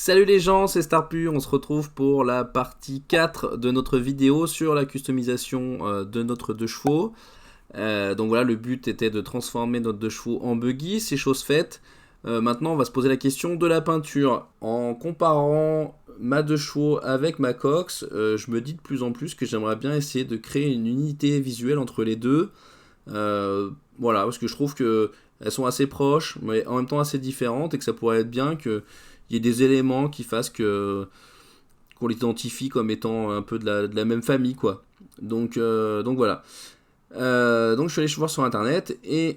Salut les gens, c'est Starpu, on se retrouve pour la partie 4 de notre vidéo sur la customisation de notre deux chevaux. Donc voilà, le but était de transformer notre deux chevaux en buggy, c'est chose faite. Maintenant, on va se poser la question de la peinture. En comparant ma deux chevaux avec ma Cox, je me dis de plus en plus que j'aimerais bien essayer de créer une unité visuelle entre les deux. Voilà, parce que je trouve que elles sont assez proches, mais en même temps assez différentes, et que ça pourrait être bien qu'il y ait des éléments qui fassent que qu'on l'identifie comme étant un peu de la même famille, quoi. Donc voilà. Donc je suis allé voir sur internet et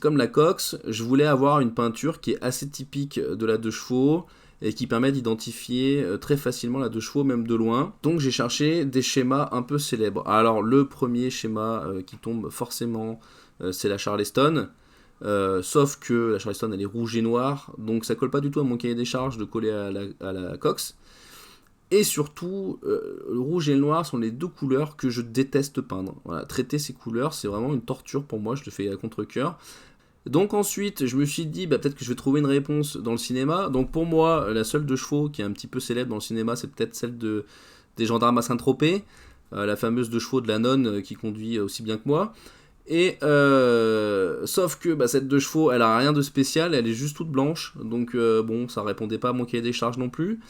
comme la Cox, je voulais avoir une peinture qui est assez typique de la deux chevaux et qui permet d'identifier très facilement la deux chevaux même de loin. Donc j'ai cherché des schémas un peu célèbres. Alors le premier schéma qui tombe forcément c'est la Charleston. Sauf que la Charleston elle est rouge et noire, donc ça colle pas du tout à mon cahier des charges de coller à la Cox. Et surtout, le rouge et le noir sont les deux couleurs que je déteste peindre. Voilà, traiter ces couleurs, c'est vraiment une torture pour moi, je le fais à contre-coeur. Donc ensuite, je me suis dit, bah, peut-être que je vais trouver une réponse dans le cinéma. Donc pour moi, la seule de chevaux qui est un petit peu célèbre dans le cinéma, c'est peut-être celle des gendarmes à Saint-Tropez, la fameuse de chevaux de la nonne qui conduit aussi bien que moi. Et sauf que bah, cette de chevaux, elle a rien de spécial, elle est juste toute blanche. Donc bon, ça répondait pas à mon cahier des charges non plus.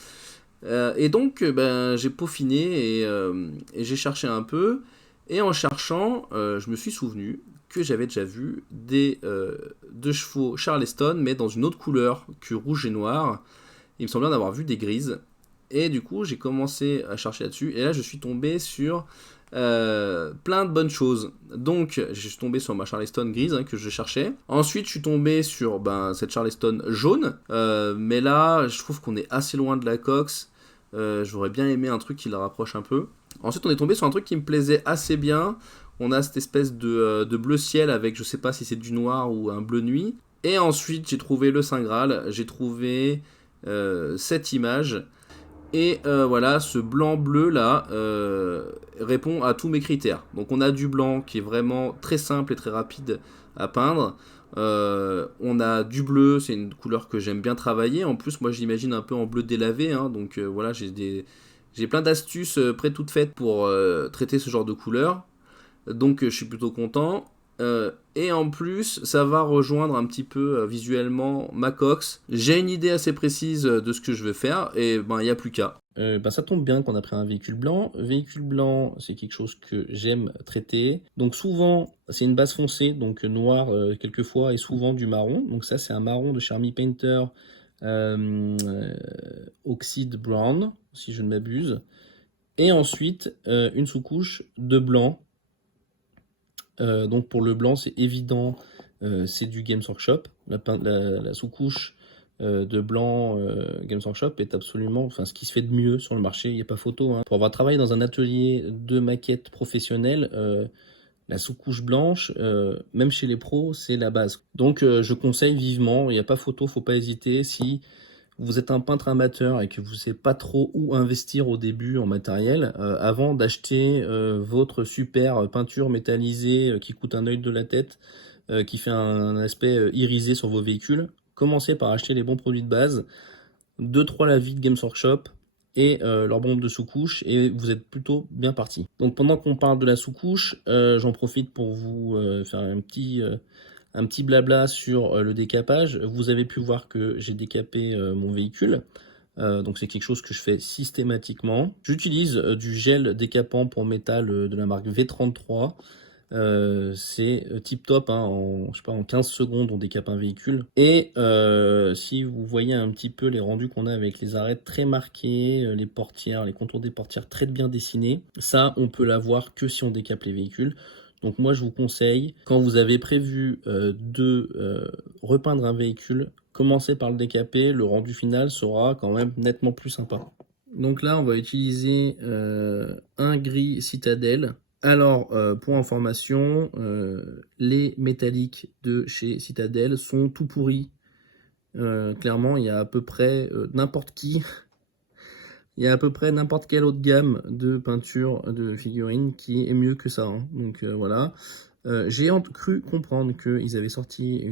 Et donc, ben, j'ai peaufiné et j'ai cherché un peu. Et en cherchant, je me suis souvenu que j'avais déjà vu deux chevaux Charleston, mais dans une autre couleur que rouge et noir. Il me semblait en avoir vu des grises. Et du coup, j'ai commencé à chercher là-dessus. Et là, je suis tombé sur plein de bonnes choses. Donc, je suis tombé sur ma Charleston grise que je cherchais. Ensuite, je suis tombé sur cette Charleston jaune. Mais là, je trouve qu'on est assez loin de la Cox. J'aurais bien aimé un truc qui la rapproche un peu. Ensuite, on est tombé sur un truc qui me plaisait assez bien. On a cette espèce de bleu ciel avec, je sais pas si c'est du noir ou un bleu nuit. Et ensuite, j'ai trouvé le Saint Graal. J'ai trouvé cette image. Et voilà, ce blanc-bleu là répond à tous mes critères. Donc on a du blanc qui est vraiment très simple et très rapide à peindre. On a du bleu, c'est une couleur que j'aime bien travailler. En plus, moi j'imagine un peu en bleu délavé. Donc voilà, j'ai plein d'astuces près toutes faites pour traiter ce genre de couleur. Donc je suis plutôt content. Et en plus, ça va rejoindre un petit peu visuellement ma Cox. J'ai une idée assez précise de ce que je veux faire et ben il n'y a plus qu'à. Ça tombe bien qu'on a pris un véhicule blanc. Véhicule blanc, c'est quelque chose que j'aime traiter. Donc souvent, c'est une base foncée, donc noir quelquefois et souvent du marron. Donc ça, c'est un marron de Charmy Painter Oxide Brown, si je ne m'abuse. Et ensuite, une sous-couche de blanc. Donc pour le blanc, c'est évident, c'est du Games Workshop. La sous-couche de blanc Games Workshop est absolument, enfin, ce qui se fait de mieux sur le marché, il n'y a pas photo, hein. Pour avoir travaillé dans un atelier de maquette professionnelle, la sous-couche blanche, même chez les pros, c'est la base. Donc je conseille vivement, il n'y a pas photo, faut pas hésiter. Si vous êtes un peintre amateur et que vous ne savez pas trop où investir au début en matériel, avant d'acheter votre super peinture métallisée qui coûte un œil de la tête, qui fait un aspect irisé sur vos véhicules, commencez par acheter les bons produits de base, 2-3 lavis de Games Workshop et leur bombe de sous-couche, et vous êtes plutôt bien parti. Donc pendant qu'on parle de la sous-couche, j'en profite pour vous faire un petit blabla sur le décapage. Vous avez pu voir que j'ai décapé mon véhicule. Donc c'est quelque chose que je fais systématiquement. J'utilise du gel décapant pour métal de la marque V33. C'est tip top, hein, je sais pas, en 15 secondes on décape un véhicule. Et si vous voyez un petit peu les rendus qu'on a avec les arêtes très marquées, les portières, les contours des portières très bien dessinés, ça on peut l'avoir que si on décape les véhicules. Donc moi je vous conseille, quand vous avez prévu de repeindre un véhicule, commencez par le décaper, le rendu final sera quand même nettement plus sympa. Donc là on va utiliser un gris Citadel. Alors, pour information, les métalliques de chez Citadel sont tout pourris. Clairement, il y a à peu près n'importe qui, il y a à peu près n'importe quelle autre gamme de peinture de figurines qui est mieux que ça, hein. Donc voilà. J'ai cru comprendre qu'ils avaient sorti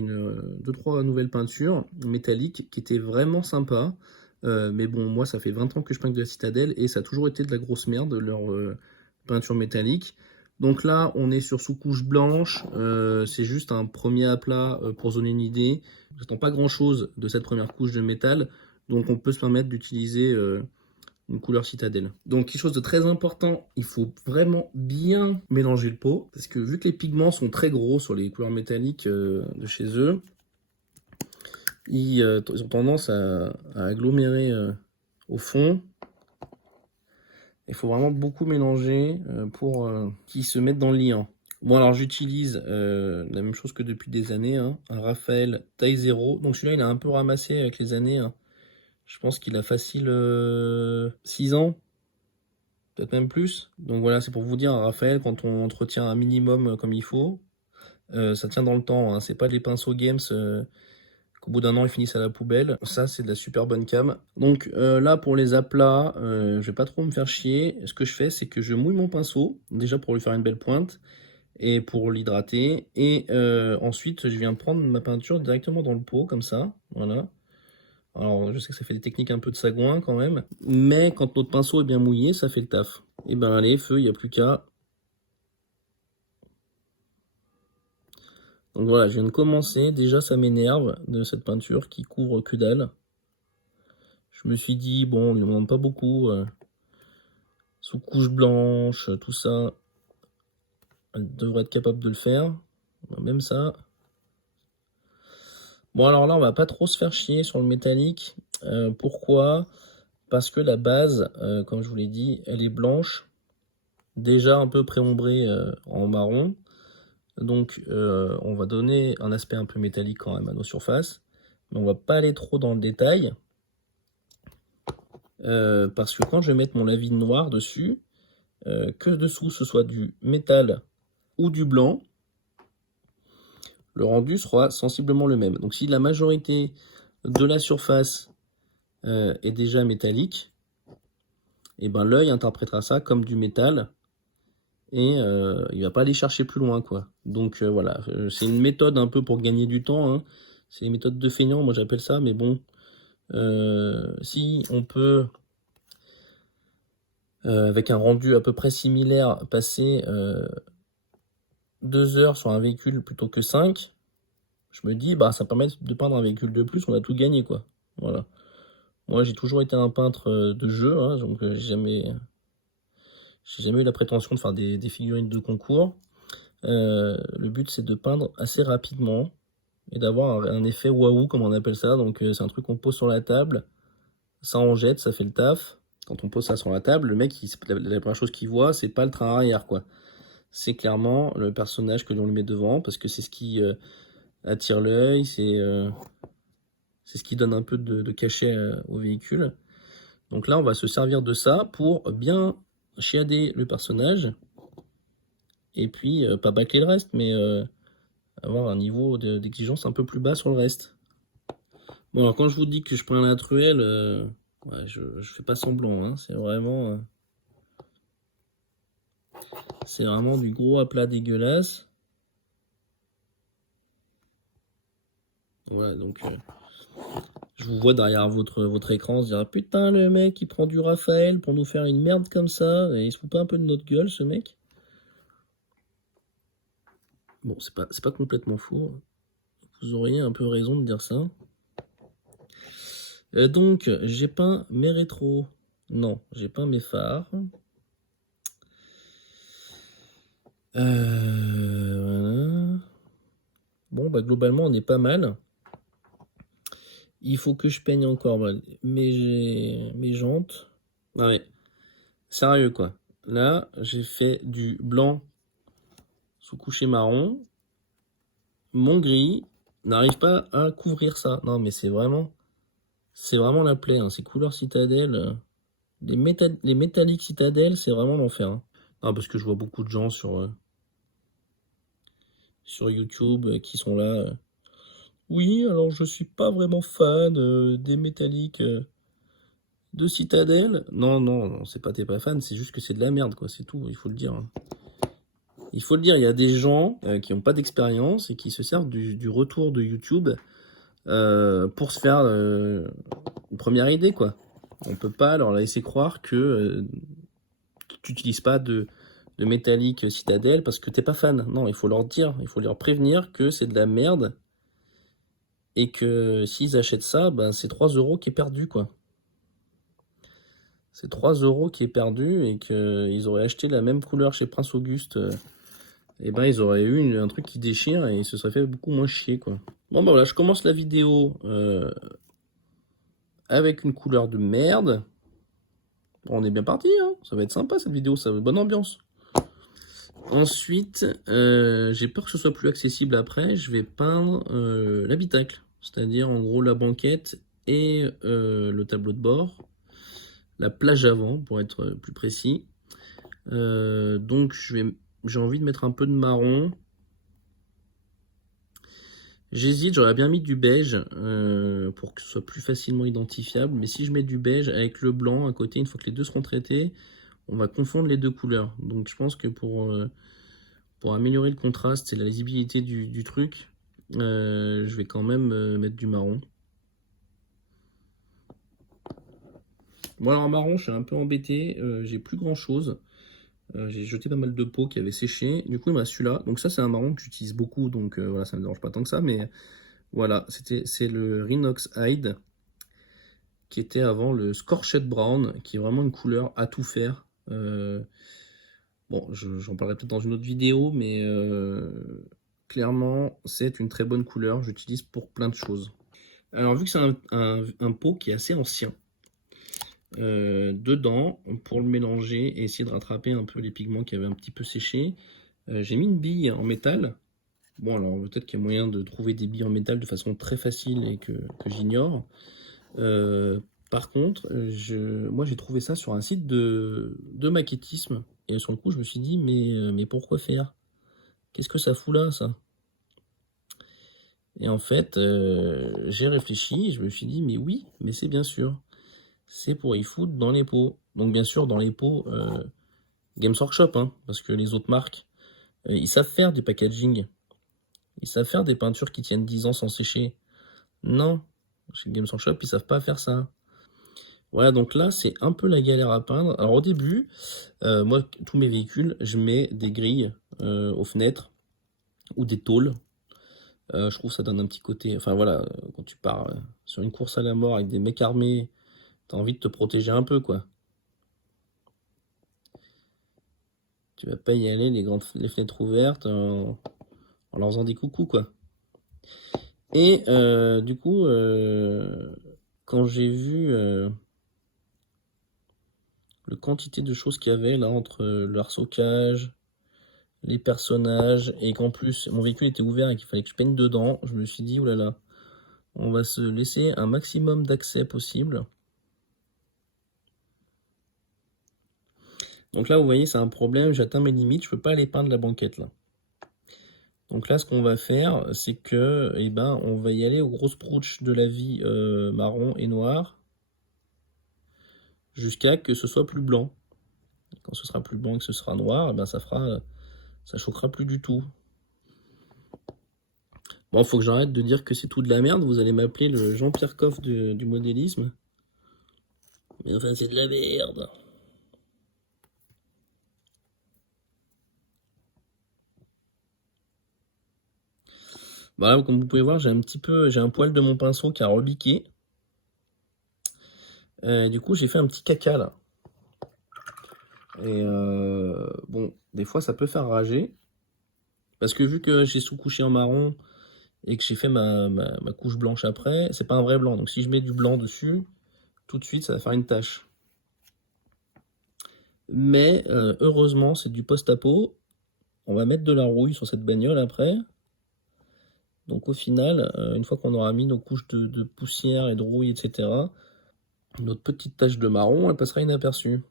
deux, trois nouvelles peintures métalliques qui étaient vraiment sympas. Mais bon, moi, ça fait 20 ans que je peins de la Citadel et ça a toujours été de la grosse merde, leur peinture métallique. Donc là, on est sur sous-couche blanche. C'est juste un premier aplat pour donner une idée. On n'attend pas grand-chose de cette première couche de métal. Donc on peut se permettre d'utiliser une couleur Citadel. Donc quelque chose de très important, il faut vraiment bien mélanger le pot. Parce que vu que les pigments sont très gros sur les couleurs métalliques de chez eux, ils ont tendance à agglomérer au fond. Il faut vraiment beaucoup mélanger pour qu'ils se mettent dans le liant. Bon, alors j'utilise la même chose que depuis des années, hein, un Raphaël taille 0. Donc celui-là, il a un peu ramassé avec les années. Hein. Je pense qu'il a facile 6 ans, peut-être même plus. Donc voilà, c'est pour vous dire, un Raphaël, quand on entretient un minimum comme il faut, ça tient dans le temps. Hein. C'est pas les pinceaux Games qu'au bout d'un an ils finissent à la poubelle. Ça, c'est de la super bonne cam. Donc là, pour les aplats, je vais pas trop me faire chier. Ce que je fais, c'est que je mouille mon pinceau, déjà pour lui faire une belle pointe, et pour l'hydrater. Et ensuite, je viens prendre ma peinture directement dans le pot, comme ça. Voilà. Alors, je sais que ça fait des techniques un peu de sagouin quand même, mais quand notre pinceau est bien mouillé, ça fait le taf. Et ben allez, feu, il n'y a plus qu'à. Donc voilà, je viens de commencer. Déjà, ça m'énerve de cette peinture qui couvre que dalle. Je me suis dit, bon, il ne demande pas beaucoup. Sous couche blanche, tout ça, elle devrait être capable de le faire. Même ça. Bon, alors là, on va pas trop se faire chier sur le métallique. Pourquoi? Parce que la base, comme je vous l'ai dit, elle est blanche. Déjà un peu préombrée en marron. Donc, on va donner un aspect un peu métallique quand même à nos surfaces. Mais on va pas aller trop dans le détail. Parce que quand je vais mettre mon lavis noir dessus, que dessous ce soit du métal ou du blanc, le rendu sera sensiblement le même. Donc si la majorité de la surface est déjà métallique, et ben l'œil interprétera ça comme du métal et il va pas aller chercher plus loin, quoi. Donc voilà, c'est une méthode un peu pour gagner du temps, hein. C'est une méthode de feignant, moi j'appelle ça, mais bon, si on peut avec un rendu à peu près similaire passer 2 heures sur un véhicule plutôt que 5, je me dis bah ça permet de peindre un véhicule de plus, on a tout gagné, quoi. Voilà. Moi j'ai toujours été un peintre de jeu, hein, donc j'ai jamais eu la prétention de faire des figurines de concours. Le but c'est de peindre assez rapidement et d'avoir un effet waouh comme on appelle ça. Donc c'est un truc qu'on pose sur la table, ça en jette, ça fait le taf. Quand on pose ça sur la table, le mec, la première chose qu'il voit, c'est pas le train arrière, quoi. C'est clairement le personnage que l'on lui met devant, parce que c'est ce qui attire l'œil, c'est ce qui donne un peu de cachet au véhicule. Donc là, on va se servir de ça pour bien chiader le personnage, et puis pas bâcler le reste, mais avoir un niveau d'exigence un peu plus bas sur le reste. Bon, alors quand je vous dis que je prends la truelle, ouais, je fais pas semblant, hein, c'est vraiment du gros aplat dégueulasse. Voilà, donc je vous vois derrière votre écran, on se dira putain, le mec il prend du Raphaël pour nous faire une merde comme ça, et il se fout pas un peu de notre gueule, ce mec. Bon, c'est pas complètement fou, vous auriez un peu raison de dire ça. Donc, j'ai peint mes rétros. Non, j'ai peint mes phares. Voilà. Bon, bah globalement, on est pas mal. Il faut que je peigne encore mes jantes. Ah ouais, sérieux quoi. Là, j'ai fait du blanc sous couché marron. Mon gris n'arrive pas à couvrir ça. Non, mais c'est vraiment la plaie. Hein. Ces couleurs citadelle, les métalliques citadelle, c'est vraiment l'enfer. Hein. Non, parce que je vois beaucoup de gens sur YouTube qui sont là. Oui, alors je suis pas vraiment fan des métalliques de Citadel. Non, non, non, c'est pas t'es pas fan, c'est juste que c'est de la merde, quoi, c'est tout, il faut le dire. Hein. Il faut le dire, il y a des gens qui n'ont pas d'expérience et qui se servent du retour de YouTube pour se faire une première idée, quoi. On peut pas leur laisser croire que tu n'utilises pas de métallique Citadel parce que t'es pas fan. Non, il faut leur dire, il faut leur prévenir que c'est de la merde et que s'ils achètent ça, ben c'est 3 € qui est perdu, quoi. C'est 3 € qui est perdu et qu'ils auraient acheté la même couleur chez Prince Auguste, et ben ils auraient eu un truc qui déchire et ils se seraient fait beaucoup moins chier, quoi. Bon ben voilà, je commence la vidéo avec une couleur de merde. Bon, on est bien parti, hein. Ça va être sympa cette vidéo, ça va être bonne ambiance. Ensuite, j'ai peur que ce soit plus accessible après, je vais peindre l'habitacle, c'est-à-dire en gros la banquette et le tableau de bord, la plage avant pour être plus précis. Donc j'ai envie de mettre un peu de marron. J'hésite, j'aurais bien mis du beige pour que ce soit plus facilement identifiable, mais si je mets du beige avec le blanc à côté, une fois que les deux seront traités, on va confondre les deux couleurs. Donc je pense que pour améliorer le contraste et la lisibilité du truc, je vais quand même mettre du marron. Bon alors en marron, je suis un peu embêté, j'ai plus grand chose. J'ai jeté pas mal de pots qui avaient séché. Du coup, il me reste celui-là. Donc ça, c'est un marron que j'utilise beaucoup. Donc voilà, ça ne me dérange pas tant que ça. Mais voilà, c'est le Rhinox Hide, qui était avant le Scorched Brown, qui est vraiment une couleur à tout faire. Bon, j'en parlerai peut-être dans une autre vidéo, mais clairement, c'est une très bonne couleur. J'utilise pour plein de choses. Alors, vu que c'est un pot qui est assez ancien, dedans, pour le mélanger et essayer de rattraper un peu les pigments qui avaient un petit peu séché, j'ai mis une bille en métal. Bon, alors peut-être qu'il y a moyen de trouver des billes en métal de façon très facile et que j'ignore. Par contre, moi j'ai trouvé ça sur un site de maquettisme. Et sur le coup, je me suis dit, mais pourquoi faire? Qu'est-ce que ça fout là, ça? Et en fait, j'ai réfléchi et je me suis dit, mais oui, mais c'est bien sûr. C'est pour y foutre dans les pots. Donc bien sûr, dans les pots Games Workshop, hein, parce que les autres marques, ils savent faire du packaging. Ils savent faire des peintures qui tiennent 10 ans sans sécher. Non, chez Games Workshop, ils savent pas faire ça. Voilà, donc là, c'est un peu la galère à peindre. Alors au début, moi, tous mes véhicules, je mets des grilles aux fenêtres ou des tôles. Je trouve que ça donne un petit côté... Enfin voilà, quand tu pars sur une course à la mort avec des mecs armés, t'as envie de te protéger un peu, quoi. Tu vas pas y aller les fenêtres ouvertes en leur faisant des coucous, quoi. Et du coup, quand j'ai vu la quantité de choses qu'il y avait là entre leur stockage, les personnages, et qu'en plus mon véhicule était ouvert et qu'il fallait que je peigne dedans, je me suis dit, oulala, on va se laisser un maximum d'accès possible. Donc là, vous voyez, c'est un problème, j'atteins mes limites, je peux pas aller peindre la banquette là. Donc là, ce qu'on va faire, c'est que, eh ben, on va y aller aux grosses prouches de la vie marron et noir, jusqu'à que ce soit plus blanc. Quand ce sera plus blanc et que ce sera noir, eh ben, ça choquera plus du tout. Bon, faut que j'arrête de dire que c'est tout de la merde, vous allez m'appeler le Jean-Pierre Coff du modélisme. Mais enfin, c'est de la merde. Voilà, comme vous pouvez voir, j'ai un poil de mon pinceau qui a rebiqué. Du coup, j'ai fait un petit caca là. Et bon, des fois, ça peut faire rager. Parce que vu que j'ai sous-couché en marron et que j'ai fait ma couche blanche après, c'est pas un vrai blanc. Donc si je mets du blanc dessus, tout de suite, ça va faire une tache. Mais heureusement, c'est du post-apo. On va mettre de la rouille sur cette bagnole après. Donc au final, une fois qu'on aura mis nos couches de poussière et de rouille, etc., notre petite tache de marron, elle passera inaperçue.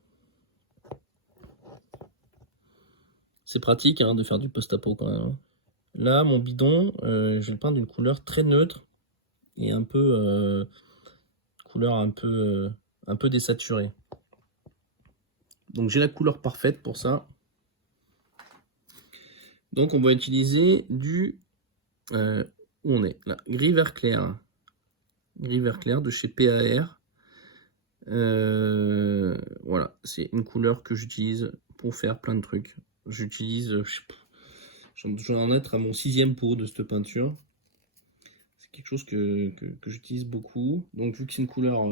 C'est pratique hein, de faire du post-apo quand même. Là, mon bidon, je vais le peindre d'une couleur très neutre et un peu... couleur un peu désaturée. Donc j'ai la couleur parfaite pour ça. Donc on va utiliser du... où on est là, gris vert clair. gris vert clair de chez PAR. Voilà, c'est une couleur que j'utilise pour faire plein de trucs. J'utilise, j'en en être à mon 6e pot de cette peinture. C'est quelque chose que j'utilise beaucoup. Donc vu que c'est une couleur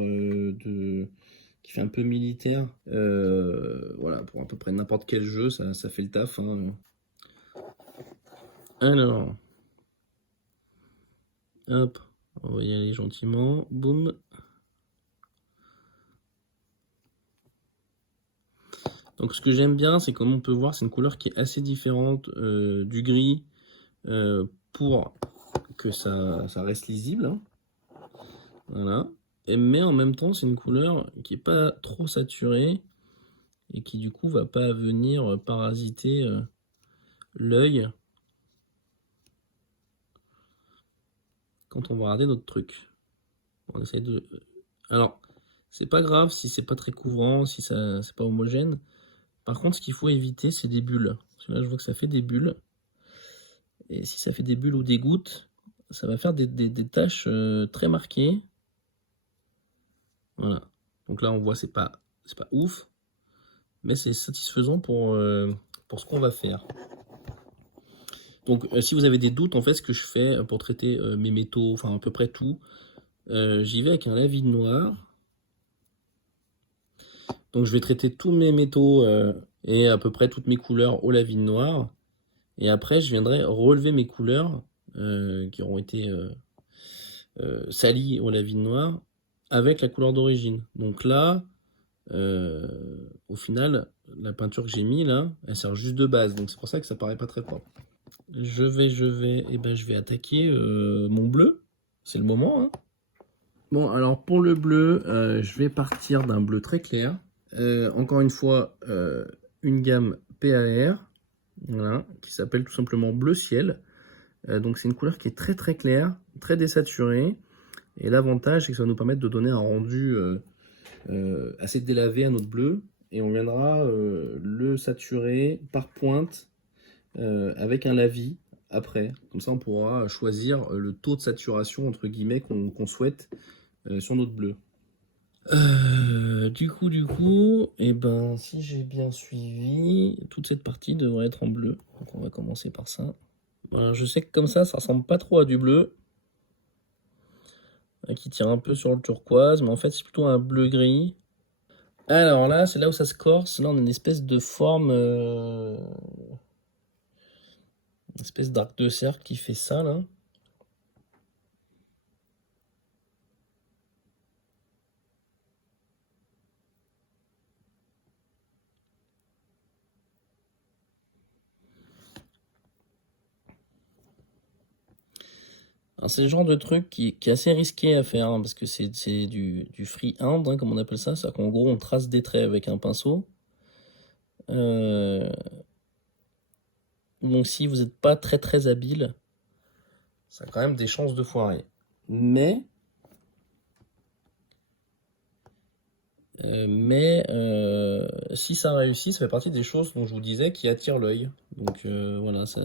qui fait un peu militaire, voilà, pour à peu près n'importe quel jeu, ça fait le taf, hein. Alors, hop, on va y aller gentiment, boum. Donc ce que j'aime bien, c'est comme on peut voir, c'est une couleur qui est assez différente du gris pour que ça reste lisible, hein. Voilà. Mais en même temps, c'est une couleur qui n'est pas trop saturée et qui du coup va pas venir parasiter l'œil quand on va regarder notre truc. On essaye de... Alors, c'est pas grave si c'est pas très couvrant, si ça c'est pas homogène. Par contre, ce qu'il faut éviter, c'est des bulles. Parce que là, je vois que ça fait des bulles. Et si ça fait des bulles ou des gouttes, ça va faire des taches très marquées. Voilà. Donc là, on voit, c'est pas ouf, mais c'est satisfaisant pour ce qu'on va faire. Donc, si vous avez des doutes, en fait, ce que je fais pour traiter mes métaux, enfin à peu près tout, j'y vais avec un lave-vide noir. Donc, je vais traiter tous mes métaux et à peu près toutes mes couleurs au lave-vide noir. Et après, je viendrai relever mes couleurs qui auront été salies au lave-vide noir avec la couleur d'origine. Donc là, au final, la peinture que j'ai mis là, elle sert juste de base. Donc c'est pour ça que ça paraît pas très propre. Je vais attaquer mon bleu. C'est le moment, hein. Bon, alors pour le bleu, je vais partir d'un bleu très clair. Encore une fois, une gamme PAR, voilà, qui s'appelle tout simplement bleu ciel. Donc c'est une couleur qui est très très claire, très désaturée. Et l'avantage, c'est que ça va nous permettre de donner un rendu assez délavé à notre bleu. Et on viendra le saturer par pointe avec un lavis après. Comme ça, on pourra choisir le taux de saturation, entre guillemets, qu'on souhaite sur notre bleu. Du coup, et ben, si j'ai bien suivi, toute cette partie devrait être en bleu. Donc on va commencer par ça. Voilà, je sais que comme ça ressemble pas trop à du bleu. Qui tire un peu sur le turquoise, mais en fait c'est plutôt un bleu-gris. Alors là, c'est là où ça se corse. Là, on a une espèce de forme, une espèce d'arc de cercle qui fait ça là. C'est le genre de truc qui est assez risqué à faire, hein, parce que c'est du freehand, hein, comme on appelle ça. C'est-à-dire qu'en gros, on trace des traits avec un pinceau. Donc si vous n'êtes pas très très habile, ça a quand même des chances de foirer. Mais si ça réussit, ça fait partie des choses dont je vous disais qui attirent l'œil. Donc voilà, ça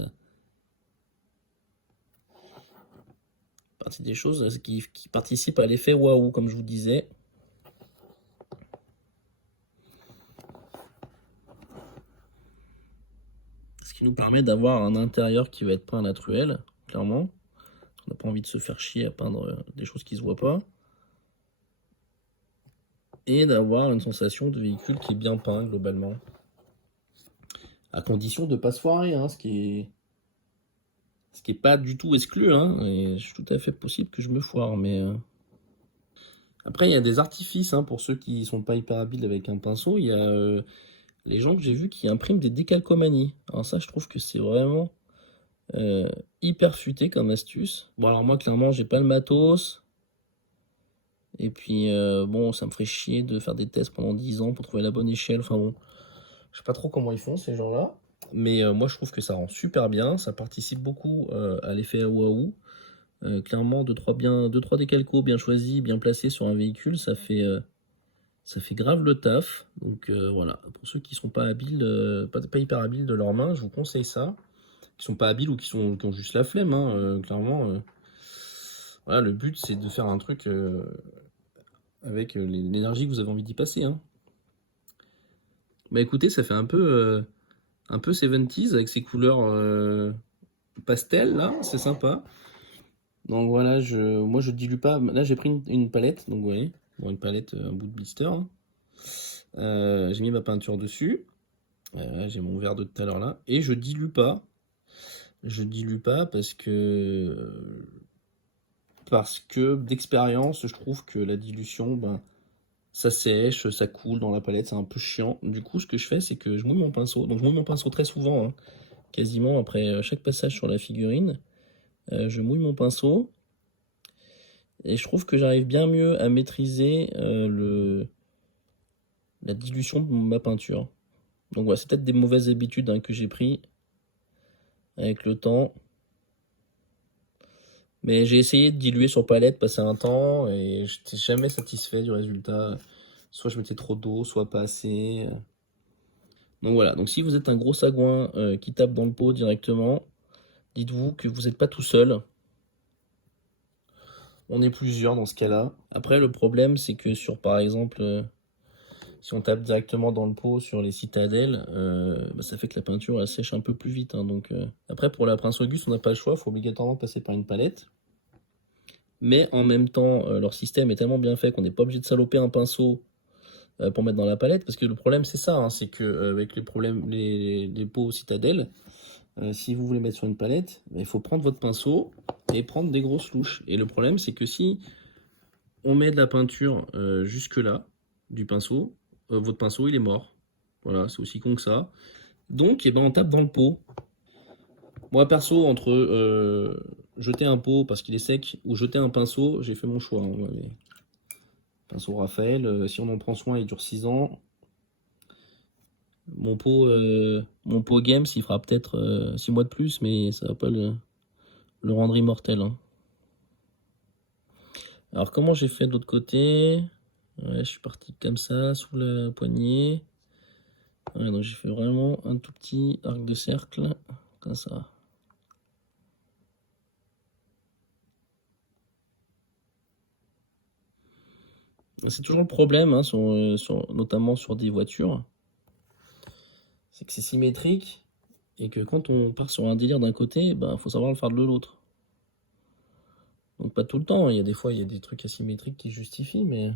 partie des choses qui participent à l'effet waouh, comme je vous disais. Ce qui nous permet d'avoir un intérieur qui va être peint naturel, clairement. On n'a pas envie de se faire chier à peindre des choses qui ne se voient pas. Et d'avoir une sensation de véhicule qui est bien peint, globalement. À condition de ne pas se foirer, hein, ce qui est pas du tout exclu, hein, et c'est tout à fait possible que je me foire, mais... Après, il y a des artifices, hein, pour ceux qui sont pas hyper habiles avec un pinceau. Il y a les gens que j'ai vus qui impriment des décalcomanies. Alors ça, je trouve que c'est vraiment hyper futé comme astuce. Bon, alors moi, clairement, j'ai pas le matos. Et puis, bon, ça me ferait chier de faire des tests pendant 10 ans pour trouver la bonne échelle. Enfin bon, je sais pas trop comment ils font, ces gens-là. Mais moi, je trouve que ça rend super bien. Ça participe beaucoup à l'effet waouh. Clairement, 2-3 décalcos bien choisis, bien placés sur un véhicule, ça fait grave le taf. Donc voilà, pour ceux qui sont pas habiles, pas hyper habiles de leurs mains, je vous conseille ça. Qui sont pas habiles ou qui ont juste la flemme, hein, clairement. Voilà, le but c'est de faire un truc avec l'énergie que vous avez envie d'y passer, hein. Bah écoutez, ça fait un peu 70s avec ces couleurs pastel là, c'est sympa. Donc voilà, moi je dilue pas. Là j'ai pris une palette, donc vous voyez, bon, une palette, un bout de blister, hein. J'ai mis ma peinture dessus. J'ai mon verre de tout à l'heure là. Et je dilue pas. Je dilue pas parce que d'expérience, je trouve que la dilution, ben, ça sèche, ça coule dans la palette, c'est un peu chiant. Du coup, ce que je fais, c'est que je mouille mon pinceau. Donc je mouille mon pinceau très souvent, hein, quasiment après chaque passage sur la figurine. Je mouille mon pinceau. Et je trouve que j'arrive bien mieux à maîtriser la dilution de ma peinture. Donc voilà, c'est peut-être des mauvaises habitudes, hein, que j'ai pris avec le temps. Mais j'ai essayé de diluer sur palette, passer un temps, et je n'étais jamais satisfait du résultat. Soit je mettais trop d'eau, soit pas assez. Donc voilà, donc si vous êtes un gros sagouin qui tape dans le pot directement, dites-vous que vous n'êtes pas tout seul. On est plusieurs dans ce cas-là. Après, le problème, c'est que sur, par exemple, si on tape directement dans le pot sur les citadelles, bah, ça fait que la peinture elle sèche un peu plus vite, hein. Donc, après, pour la Prince Auguste, on n'a pas le choix, il faut obligatoirement passer par une palette. Mais en même temps, leur système est tellement bien fait qu'on n'est pas obligé de saloper un pinceau pour mettre dans la palette. Parce que le problème, c'est ça, hein, c'est que avec les pots citadelles, si vous voulez mettre sur une palette, bah, il faut prendre votre pinceau et prendre des grosses louches. Et le problème, c'est que si on met de la peinture jusque là, du pinceau, votre pinceau il est mort. Voilà, c'est aussi con que ça. Donc, eh ben, on tape dans le pot. Moi, perso, entre jeter un pot parce qu'il est sec ou jeter un pinceau, j'ai fait mon choix, hein. Les pinceaux Raphaël, si on en prend soin, il dure 6 ans. Mon pot Games, il fera peut-être 6 mois de plus, mais ça va pas le rendre immortel, hein. Alors, comment j'ai fait de l'autre côté? Ouais, je suis parti comme ça, sous la poignée. Ouais, donc j'ai fait vraiment un tout petit arc de cercle, comme ça. C'est toujours le problème, hein, notamment sur des voitures, c'est que c'est symétrique et que quand on part sur un délire d'un côté, ben faut savoir le faire de l'autre. Donc pas tout le temps, il y a des fois il y a des trucs asymétriques qui justifient, mais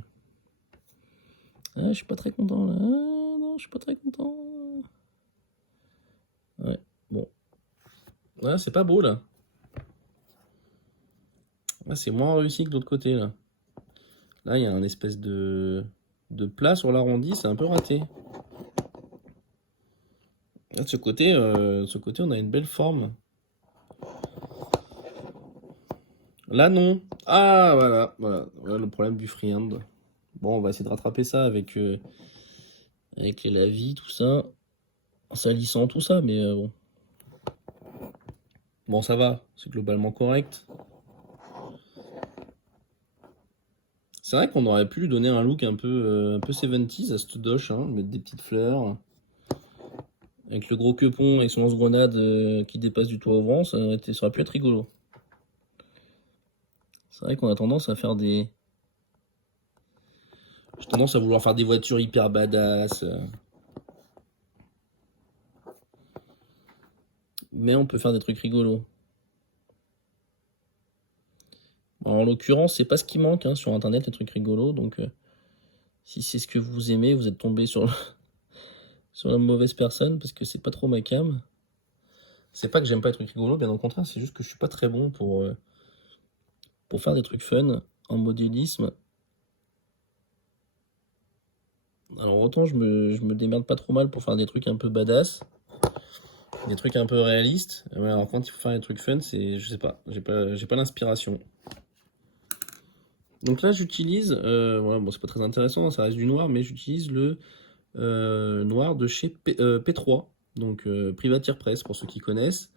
je suis pas très content là. Ah, non, je suis pas très content. Ouais, bon. Ouais, c'est pas beau là. Ouais, c'est moins réussi que de l'autre côté là. Là, il y a un espèce de plat sur l'arrondi, c'est un peu raté. Là, de ce côté, on a une belle forme. Là, non. Ah, voilà le problème du freehand. Bon, on va essayer de rattraper ça avec les lavis, tout ça, en salissant tout ça, mais bon. Bon, ça va, c'est globalement correct. C'est vrai qu'on aurait pu lui donner un look un peu 70s à cette doche, hein, mettre des petites fleurs. Avec le gros quepon et son lance-grenade qui dépasse du toit au vent, ça aurait pu être rigolo. C'est vrai qu'on a tendance à faire des... J'ai tendance à vouloir faire des voitures hyper badass. Mais on peut faire des trucs rigolos. Alors, en l'occurrence, c'est pas ce qui manque, hein, sur internet, les trucs rigolos. Donc, si c'est ce que vous aimez, vous êtes tombé sur la mauvaise personne parce que c'est pas trop ma cam. C'est pas que j'aime pas les trucs rigolos, bien au contraire, c'est juste que je suis pas très bon pour faire des trucs fun en modélisme. Alors autant je me démerde pas trop mal pour faire des trucs un peu badass, des trucs un peu réalistes. Ouais, alors quand il faut faire des trucs fun, je sais pas, j'ai pas l'inspiration. Donc là j'utilise, ouais, bon c'est pas très intéressant, ça reste du noir, mais j'utilise le noir de chez P3, donc Privateer Press pour ceux qui connaissent.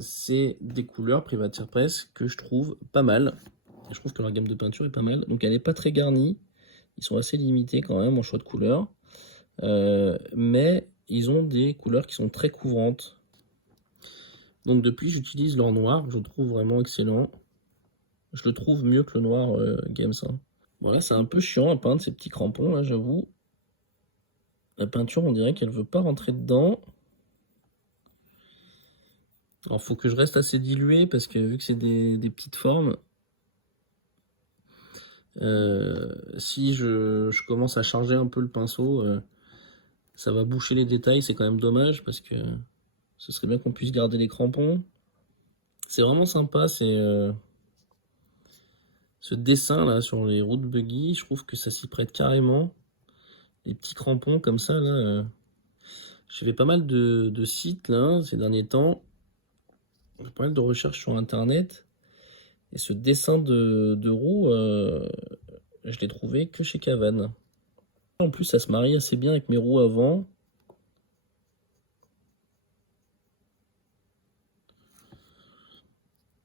C'est des couleurs Privateer Press que je trouve pas mal. Je trouve que leur gamme de peinture est pas mal. Donc elle n'est pas très garnie. Ils sont assez limités quand même en choix de couleurs. Mais ils ont des couleurs qui sont très couvrantes. Donc depuis j'utilise leur noir, que je trouve vraiment excellent. Je le trouve mieux que le noir Games. Hein. Voilà, c'est un peu chiant à peindre ces petits crampons là, j'avoue. La peinture, on dirait qu'elle veut pas rentrer dedans. Alors faut que je reste assez dilué parce que vu que c'est des petites formes, si je commence à charger un peu le pinceau, ça va boucher les détails, c'est quand même dommage parce que ce serait bien qu'on puisse garder les crampons. C'est vraiment sympa, ce dessin là sur les roues de buggy, je trouve que ça s'y prête carrément. Les petits crampons comme ça là. J'ai fait pas mal de sites là ces derniers temps, pas mal de recherches sur internet. Et ce dessin de roue, je l'ai trouvé que chez Cavannes. En plus, ça se marie assez bien avec mes roues avant.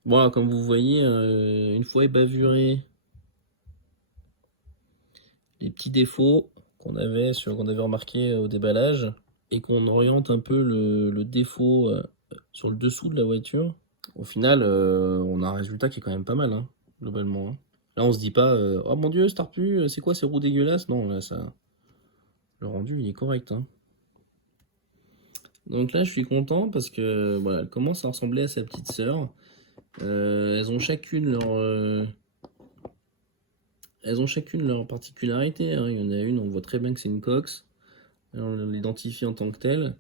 Voilà, comme vous voyez, une fois ébavuré les petits défauts qu'on avait remarqué au déballage et qu'on oriente un peu le défaut sur le dessous de la voiture, au final, on a un résultat qui est quand même pas mal, hein, globalement. Hein. Là, on se dit pas, oh mon dieu, Starpu, c'est quoi ces roues dégueulasses? Non, là, ça, le rendu, il est correct. Hein. Donc là, je suis content parce que voilà, elle commence à ressembler à sa petite sœur. Elles ont chacune leur particularité. Hein. Il y en a une, on voit très bien que c'est une Cox. On l'identifie en tant que telle.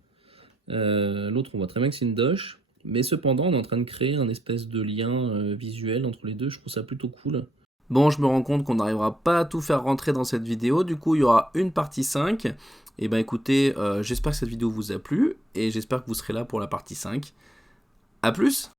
L'autre, on voit très bien que c'est une Doge. Mais cependant, on est en train de créer un espèce de lien visuel entre les deux. Je trouve ça plutôt cool. Bon, je me rends compte qu'on n'arrivera pas à tout faire rentrer dans cette vidéo. Du coup, il y aura une partie 5. Et ben écoutez, j'espère que cette vidéo vous a plu. Et j'espère que vous serez là pour la partie 5. A plus!